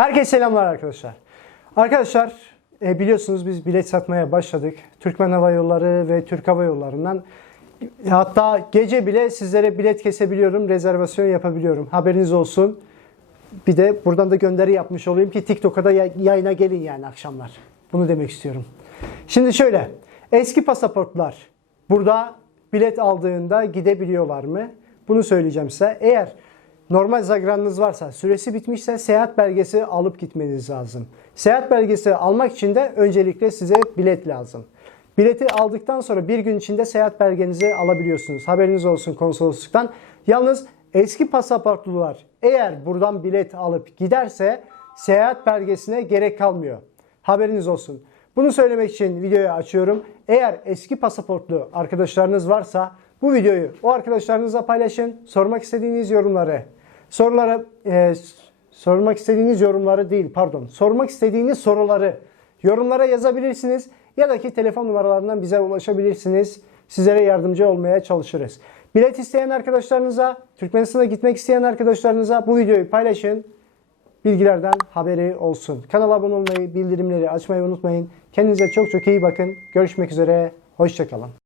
Herkese selamlar arkadaşlar. Arkadaşlar e, biliyorsunuz biz bilet satmaya başladık. Türkmen Hava Yolları ve Türk Hava Yolları'ndan e, hatta gece bile sizlere bilet kesebiliyorum, rezervasyon yapabiliyorum. Haberiniz olsun. Bir de buradan da gönderi yapmış olayım ki TikTok'a da ya- yayına gelin yani akşamlar. Bunu demek istiyorum. Şimdi şöyle, eski pasaportlar burada bilet aldığında gidebiliyorlar mı? Bunu söyleyeceğim size. Eğer normal zagranınız varsa, süresi bitmişse seyahat belgesi alıp gitmeniz lazım. Seyahat belgesi almak için de öncelikle size bilet lazım. Bileti aldıktan sonra bir gün içinde seyahat belgenizi alabiliyorsunuz. Haberiniz olsun konsolosluktan. Yalnız eski pasaportlular eğer buradan bilet alıp giderse seyahat belgesine gerek kalmıyor. Haberiniz olsun. Bunu söylemek için videoyu açıyorum. Eğer eski pasaportlu arkadaşlarınız varsa bu videoyu o arkadaşlarınızla paylaşın. Sormak istediğiniz yorumları, soruları, e, sormak istediğiniz yorumları değil pardon, sormak istediğiniz soruları yorumlara yazabilirsiniz ya da ki telefon numaralarından bize ulaşabilirsiniz. Sizlere yardımcı olmaya çalışırız. Bilet isteyen arkadaşlarınıza, Türkmenistan'a gitmek isteyen arkadaşlarınıza bu videoyu paylaşın bilgilerden haberi olsun. Kanala abone olmayı, bildirimleri açmayı unutmayın. Kendinize çok çok iyi bakın. Görüşmek üzere. Hoşçakalın.